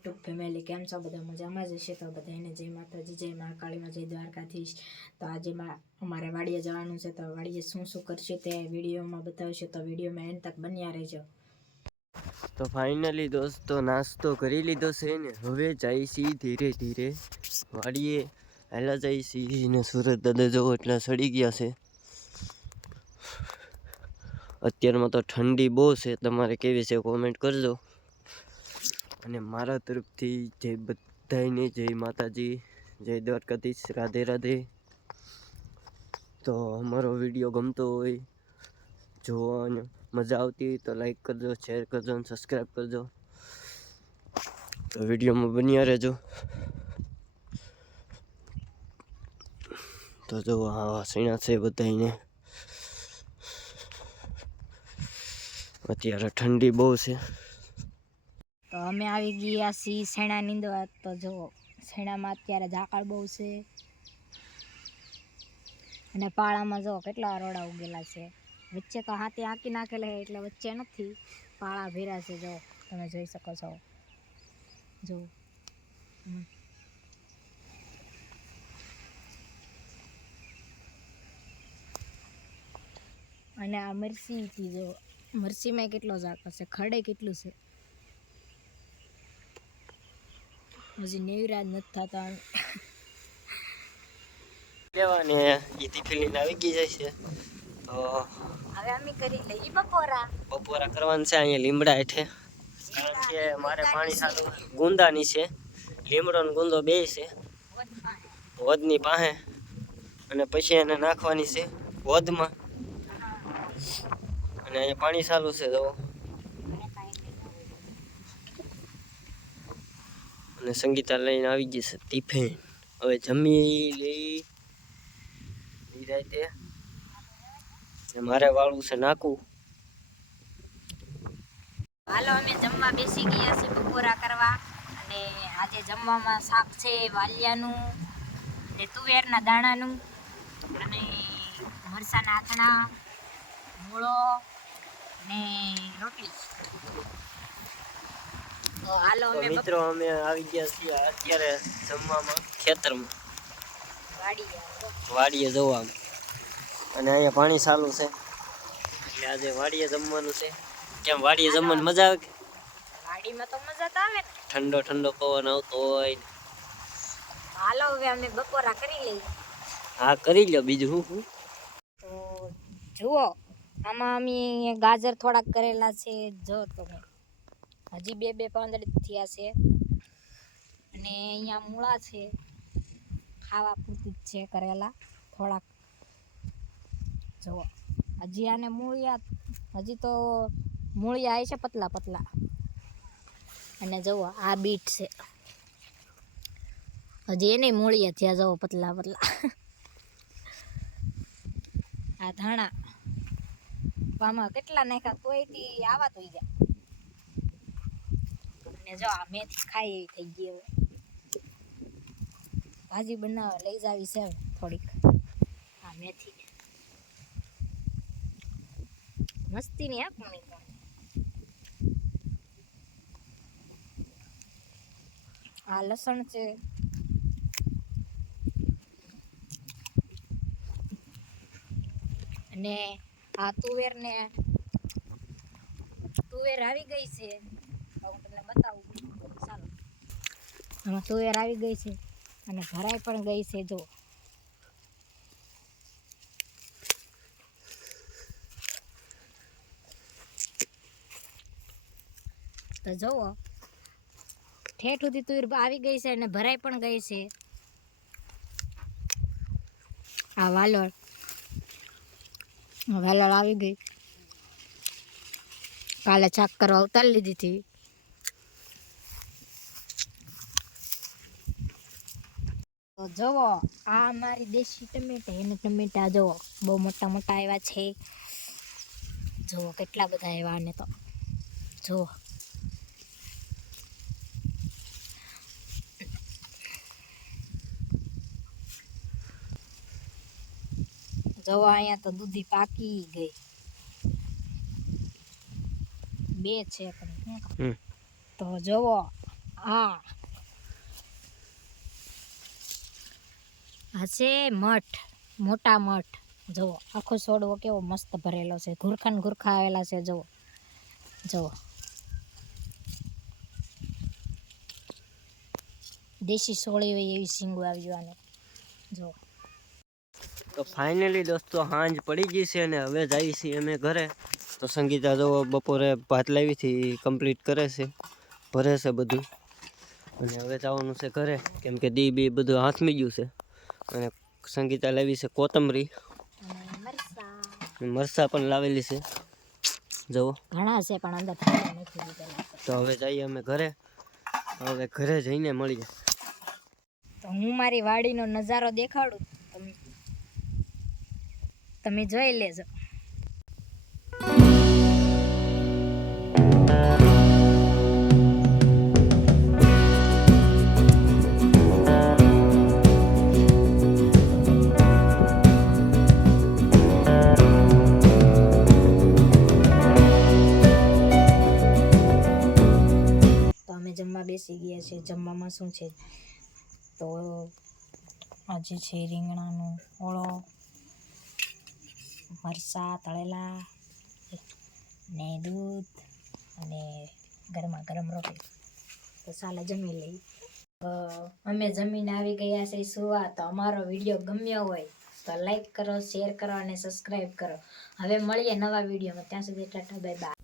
YouTube family કેમ છો? બધા મજામાં જ હશે તો બધાને જય માતાજી, જય મહાકાળીમાં, જય દ્વારકાધીશ। તો આજે અમારે વાડીએ જવાનું છે, તો વાડીએ શું શું કરશે તે વિડીયોમાં બતાવશે, તો વિડીયોમાં એન્ડ તક બન્યા રહેજો। તો ફાઇનલી દોસ્તો નાસ્તો કરી લીધો છે ને હવે જઈશી ધીરે ધીરે વાડીએ હેલા જઈશી ને સુરત દાદા જો એટલા સડી ગયા છે। અત્યારમાં તો ઠંડી બહુ છે, તમારે કેવી છે કોમેન્ટ કરજો। અને મારા તરફથી જય બધાને, જય માતાજી, જય દ્વારકાધીશ, રાધે રાધે। તો અમારો વિડીયો ગમતો હોય, જોવાની મજા આવતી હોય તો લાઈક કરજો, શેર કરજો અને સબસ્ક્રાઈબ કરજો। તો વિડીયોમાં બન્યા રહેજો। તો જો આવા સીણા છે બધાને, અત્યારે ઠંડી બહુ છે। તો અમે આવી ગયા છીએ શેણા નીંદવા। તો જો શેણામાં અત્યારે ઝાકળ બહુ છે અને પાળામાં જો કેટલા અરોડા ઉગેલા છે। વચ્ચે તો હાથી આંકી નાખેલા છે એટલે વચ્ચે નથી, પાળા ભેરા છે, જો તમે જોઈ શકો છો। જો અને આ મરચીથી જો મરચીમાં કેટલો ઝાકળ છે, ખડે કેટલું છે, હજી નેવરાજ નથી થતા। લેવાને એ ટિફિન આવી ગઈ જાય છે, તો હવે અમે કરી લઈએ બપોરા કરવાનું છે અહીંયા લીમડા હેઠે। કારણ કે મારે પાણી સારું ગુંદાની છે, લીમડો ને ગુંદો બે છે વધની પાસે, અને પછી એને નાખવાની છે વધમાં। અને અહીંયા પાણી ચાલુ છે તો, અને સંગીતા લઈને આવી ગઈ છે ટિફિન। હવે જમી લઈ રાતે, મારે વાળું છે નાકું। હાલો અમે જમવા બેસી ગયા છે બપોરા કરવા, અને આજે જમવામાં શાક છે વાલિયાનું ને તુવેરના દાણાનું અને મરચાના આથણા, મૂળો ને રોટલી। તો હાલો અમે મિત્રો અમે આવી ગયા છીએ અત્યારે જમવામાં ખેતરમાં, વાડીએ જવા, અને અહીંયા પાણી ચાલુ છે એટલે આજે વાડીએ જમવાનું છે। કેમ વાડીએ જમવાની મજા આવે? વાડીમાં તો મજા તો આવે ને, ઠંડો ઠંડો પવન આવતો હોય। હાલો હવે અમે બપોરા કરી લઈએ। હા કરી લો, બીજું શું? તો જુઓ આમાં અમે ગાજર થોડાક કરેલા છે, જો તમે હજી બે પાંદડા થયા છે, અને અહીંયા મૂળા છે, ખાવા પૂરતી જ છે કરેલા થોડાક। જુઓ હજી આને મૂળિયા, હજી તો મૂળિયા આવે છે પતલા પતલા। અને જુઓ આ બીટ છે, હજી એને મૂળિયા થયા, જુઓ પતલા પતલા। આ ધાણા આમાં કેટલા નાખ્યા તોયથી આવા તો ગયા। અને જો આ મેથી ખાઈ એવી થઈ ગઈ, હવે ભાજી બનાવવા લઈ જાવી છે થોડીક। આ મેથી મસ્તી ની આ કોણી કોણી। આ લસણ છે, અને આ તુવેર આવી ગઈ છે, હું તમને બતાવું, ચાલો આમાં તુવેર આવી ગઈ છે અને ભરાઈ પણ ગઈ છે। જો તો જુઓ ઠેઠ સુધી તુવેર આવી ગઈ છે અને ભરાઈ પણ ગઈ છે। આ વાલોળ આવી ગઈ, કાલે ચાક કરવા ઉતારી લીધી હતી। તો જુઓ આ અમારી દેશી ટમેટા, એને ટમેટા જુઓ બહુ મોટા મોટા આવ્યા છે, જુઓ કેટલા બધા આવ્યા। આને તો જુઓ અહીંયા તો દૂધી પાકી ગઈ, બે છે પણ તો જુઓ આ હશે મઠ, મોટા મઠ. જુઓ આખો છોડવો કેવો મસ્ત ભરેલો છે, ગુરખા ને ગુરખા આવેલા છે. જુઓ જુઓ, દેશી સોળી હોય એવી સિંગું આવ્યું આને. જુઓ તો ફાઇનલી દોસ્તો સાંજ પડી ગઈ છે અને હવે જઈએ છીએ અમે ઘરે. તો સંગીતા જો બપોરે ભાત લાવી હતી કમ્પ્લીટ કરે છે, ભરે છે બધું. અને હવે જવાનું છે ઘરે, કેમ કે દી બી બધું હાથમી ગયું છે. અને સંગીતા લાવી છે કોથમરી, મરસા પણ લાવેલી છે. જુઓ ઘણા છે પણ અંદર ફાયદા નથી દીધેલા. તો હવે જઈએ અમે ઘરે. હવે ઘરે જઈને મળીએ. તો હું મારી વાડીનો નજારો દેખાડું, તમે જોઈ લેજો. તો અમે જમવા બેસી ગયા છીએ. જમવામાં શું છે તો આજે છે રીંગણાનો ઓળો, મરચાં તળેલા ને દૂધ અને ગરમા ગરમ રોટલી. તો ચાલો જમી લઈ. અમે જમીને આવી ગયા છે સુવા. તો અમારો વિડીયો ગમ્યો હોય તો લાઈક કરો, શેર કરો અને સબસ્ક્રાઈબ કરો. હવે મળીએ નવા વિડીયોમાં. ત્યાં સુધી ટાટા બાય બાય.